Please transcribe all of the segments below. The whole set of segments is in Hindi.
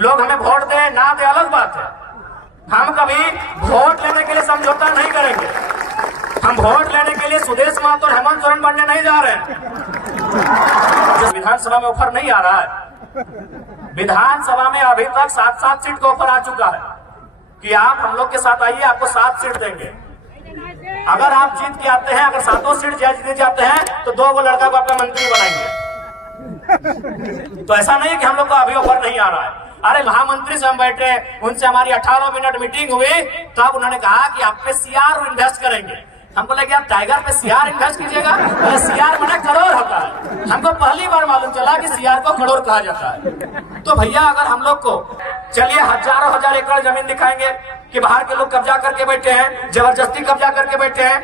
लोग हमें वोट दे ना दे अलग बात है, हम कभी वोट लेने के लिए समझौता नहीं करेंगे। हम वोट लेने के लिए सुदेश महतो और हेमंत सोरेन बनने नहीं जा रहे हैं। विधानसभा में ऑफर नहीं आ रहा है, विधानसभा में अभी तक 7-7 सीट का ऑफर आ चुका है कि आप हम लोग के साथ आइए, आपको 7 सीट देंगे। अगर आप जीत के आते हैं, अगर 7 सीट जीत जाते हैं तो 2 लड़का को अपना मंत्री बनाएंगे। तो ऐसा नहीं कि हम लोग को अभी ऑफर नहीं आ रहा है। अरे महामंत्री से हम बैठे, उनसे हमारी 18 मिनट मीटिंग हुई, तब उन्होंने कहा कि आप पे सीआर इन्वेस्ट करेंगे। हमको लगे आप टाइगर पे सीआर इन्वेस्ट कीजिएगा, सीआर माने करोड़ होता है। हमको पहली बार मालूम चला कि सीआर को करोड़ कहा जाता है। तो भैया अगर हम लोग को चलिए हजारों हजार एकड़ जमीन दिखाएंगे कि बाहर के लोग कब्जा करके बैठे हैं, जबरदस्ती कब्जा करके बैठे हैं,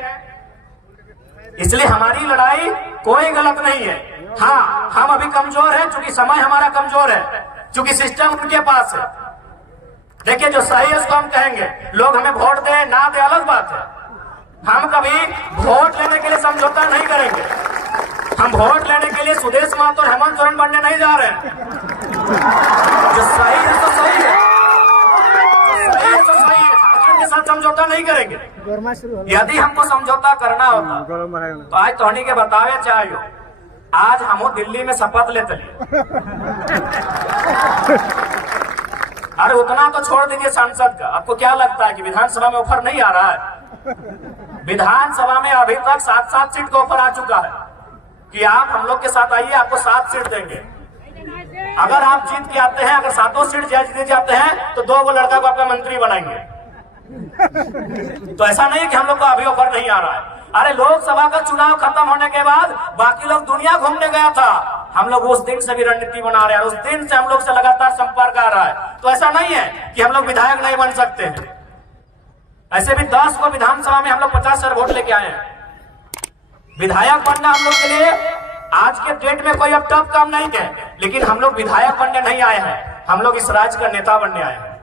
इसलिए हमारी लड़ाई कोई गलत नहीं है। हाँ, हम अभी कमजोर हैं, चूंकि समय हमारा कमजोर है, चूंकि सिस्टम उनके पास है। देखिए जो सही है उसको हम कहेंगे, लोग हमें वोट दे ना दे अलग बात है, हम कभी वोट लेने के लिए समझौता नहीं करेंगे। हम वोट लेने के लिए सुदेश महतो और हेमंत सोरेन बनने नहीं जा रहे हैं। जो सही है तो सही है, जो सही है तो सही है। झारखंड के साथ समझौता नहीं करेंगे। यदि हमको समझौता करना होता तो आज तोहनी के बतावे चाहिए, आज हम दिल्ली में शपथ लेते। अरे उतना तो छोड़ दीजिए सांसद का, आपको क्या लगता है कि विधानसभा में ऑफर नहीं आ रहा है? विधानसभा में अभी तक 7-7 सीट का ऑफर आ चुका है कि आप हम लोग के साथ आइए, आपको 7 सीट देंगे। अगर आप जीत के आते हैं, अगर 7 सीट जीत जाते हैं तो 2 लड़का को अपना मंत्री बनाएंगे। तो ऐसा नहीं है कि हम लोग को अभी ऑफर नहीं आ रहा है। अरे लोकसभा का चुनाव खत्म होने के बाद बाकी लोग दुनिया घूमने गया था, हम लोग उस दिन से भी रणनीति बना रहे हैं, उस दिन से हम लोग से लगातार संपर्क आ रहा है। तो ऐसा नहीं है कि हम लोग विधायक नहीं बन सकते हैं। ऐसे भी 10 को विधानसभा में हम लोग 50 वोट लेके आए हैं। विधायक बनना हम लोग के लिए आज के डेट में कोई अब टफ काम नहीं है, लेकिन हम लोग विधायक बनने नहीं आए हैं, हम लोग इस राज्य का नेता बनने आए हैं।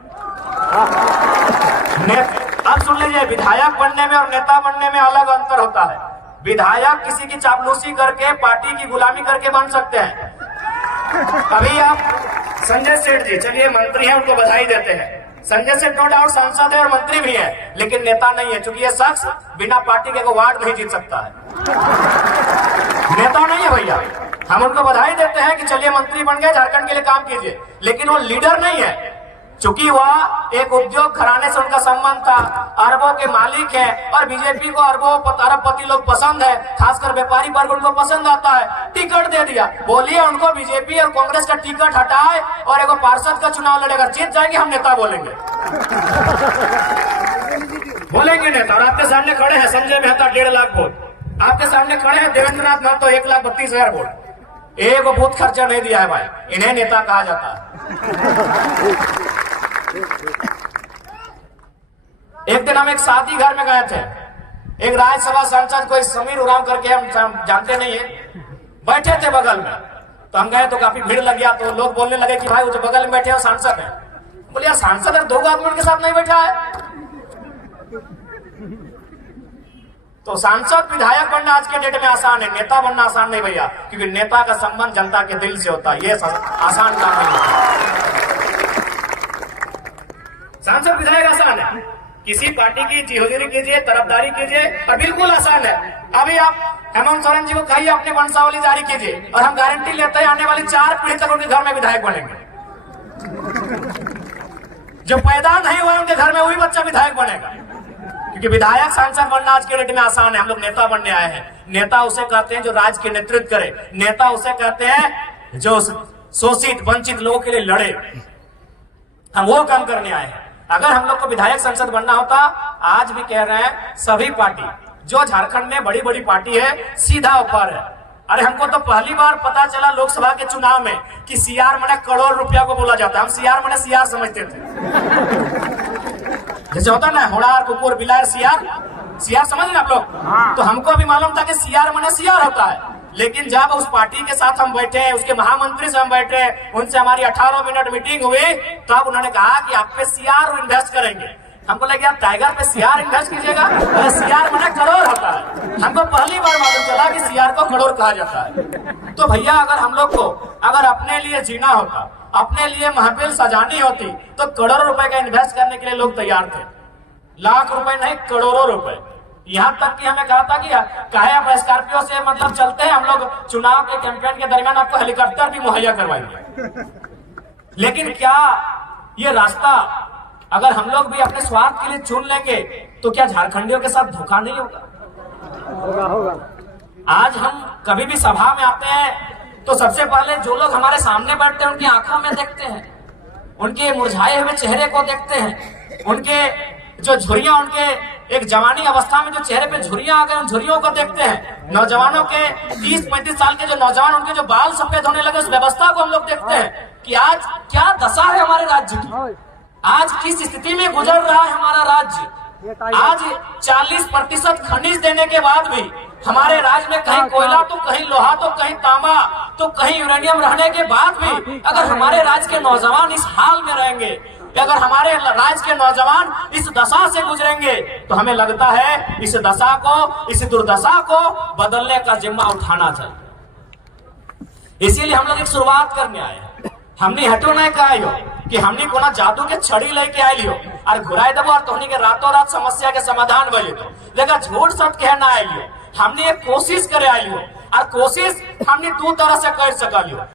अब सुन लीजिए, विधायक बनने में और नेता बनने में अलग अंतर होता है। विधायक किसी की चापलूसी करके, पार्टी की गुलामी करके बन सकते हैं। अभी आप संजय सेठ जी, चलिए मंत्री हैं, उनको बधाई देते हैं। संजय सेठ नो डाउट सांसद है और मंत्री भी है, लेकिन नेता नहीं है, क्योंकि ये शख्स बिना पार्टी के वार्ड नहीं जीत सकता है। नेता नहीं है भैया। हम उनको बधाई देते हैं कि चलिए मंत्री बन गए, झारखंड के लिए काम कीजिए, लेकिन वो लीडर नहीं है। चूंकि वह एक उद्योग घराने से उनका संबंध था, अरबों के मालिक है, और बीजेपी को अरबपति लोग पसंद है, खासकर व्यापारी वर्ग उनको पसंद आता है, टिकट दे दिया। बोलिए उनको बीजेपी और कांग्रेस का टिकट हटाए और एक पार्षद का चुनाव लड़ेगा, जीत जाएंगे, हम नेता बोलेंगे। बोलेंगे नेता। और आपके सामने खड़े हैं संजय मेहता 1.5 लाख वोट, आपके सामने खड़े हैं देवेंद्र नाथ महतो 1,32,000 वोट। एक बूथ खर्चा नहीं दिया है भाई, इन्हें नेता कहा जाता है। एक दिन हम एक शादी घर में गए थे, एक राज्यसभा सांसद कोई समीर उराम करके, हम जानते नहीं है, बैठे थे बगल में। तो हम गए तो काफी भीड़ लग गया, तो लोग बोलने लगे कि भाई वो जो बगल में बैठे हैं सांसद है। बोले यार सांसद है, 2 आदमी उनके साथ नहीं बैठा है। तो सांसद विधायक बनना आज के डेट में आसान है, नेता बनना आसान नहीं भैया, क्योंकि नेता का संबंध जनता के दिल से होता है, ये आसान काम नहीं होता। सांसद विधायक आसान है, किसी पार्टी की जिहोदरी कीजिए, तरफदारी कीजिए, और बिल्कुल आसान है। अभी आप हेमंत सोरेन जी को कहिए अपनी वंशावली जारी कीजिए, और हम गारंटी लेते हैं आने वाली 4 पीढ़ी तक उनके घर में विधायक बनेंगे। जो पैदा नहीं हुआ उनके घर में वही बच्चा विधायक बनेगा, क्योंकि विधायक सांसद बनना आज के डेट में आसान है। हम लोग नेता बनने आए हैं। नेता उसे कहते हैं जो राज्य के नेतृत्व करे, नेता उसे कहते हैं जो शोषित वंचित लोगों के लिए लड़े। हम वो काम करने आए हैं। अगर हम लोग को विधायक संसद बनना होता, आज भी कह रहे हैं सभी पार्टी जो झारखंड में बड़ी बड़ी पार्टी है सीधा ऊपर है। अरे हमको तो पहली बार पता चला लोकसभा के चुनाव में कि सीआर माने करोड़ रुपया को बोला जाता है। हम सीआर माने सीआर समझते थे, जैसे होता ना होड़ार कुकुर बिलार सीआर, सीआर समझ ना आप लोग। तो हमको भी मालूम था कि सीआर माने सीआर होता है, लेकिन जब उस पार्टी के साथ हम बैठे, उसके महामंत्री से हम बैठे, उनसे हमारी 18 मिनट मीटिंग हुई, तब उन्होंने कहा कि आप पे सीआर इन्वेस्ट करेंगे। हमको लगे आप टाइगर पे सीआर इन्वेस्ट कीजिएगा, सीआर माने करोड़ होता है। हमको पहली बार मालूम चला कि सीआर को करोड़ कहा जाता है। तो भैया अगर हम लोग को अगर अपने लिए जीना होता, अपने लिए महफिल सजानी होती तो करोड़ों रुपए का इन्वेस्ट करने के लिए लोग तैयार थे, लाख रुपए नहीं करोड़ों रुपए। यहाँ तक कि हमें कहा था कि काहे आप स्कॉर्पियो से मतलब चलते हैं, हम लोग चुनाव के कैंपेन के दरमियान आपको हेलीकॉप्टर भी मुहैया करवाएंगे। लेकिन क्या ये रास्ता अगर हम लोग भी अपने स्वार्थ के लिए चुन लेंगे तो क्या झारखंडियों के साथ धोखा नहीं होगा? आज हम कभी भी सभा में आते हैं तो सबसे पहले जो लोग हमारे सामने बैठते हैं उनकी आंखों में देखते हैं, उनके मुरझाए हुए चेहरे को देखते हैं, उनके जो झुर्रियां, उनके एक जवानी अवस्था में जो चेहरे पे झुर्रियां आ गए उन झुर्रियों को देखते हैं। नौजवानों के 30-35 साल के जो नौजवान, उनके जो बाल सफेद होने लगे उस व्यवस्था को हम लोग देखते हैं कि आज क्या दशा है हमारे राज्य की, आज किस स्थिति में गुजर रहा है हमारा राज्य। आज 40% खनिज देने के बाद भी हमारे राज्य में कहीं कोयला तो कहीं लोहा तो कहीं तांबा तो कहीं यूरेनियम रहने के बाद भी अगर हमारे राज्य के नौजवान इस हाल में रहेंगे, अगर हमारे राज्य के नौजवान इस दशा से गुजरेंगे तो हमें लगता है इस दशा को, इस दुर्दशा को बदलने का जिम्मा उठाना चाहिए। इसीलिए हम लोग एक शुरुआत करने आए हैं। हमने हटो नहीं कहा कि हमने कोना जादू के छड़ी लेके आए लियो और घुराए देवो और तोहनी के रातों रात समस्या के समाधान भइल तो लेकिन झूठ सच कहना आए लियो। हमने एक कोशिश करे आए लियो और कोशिश हमने दो तरह से कर सकलियो।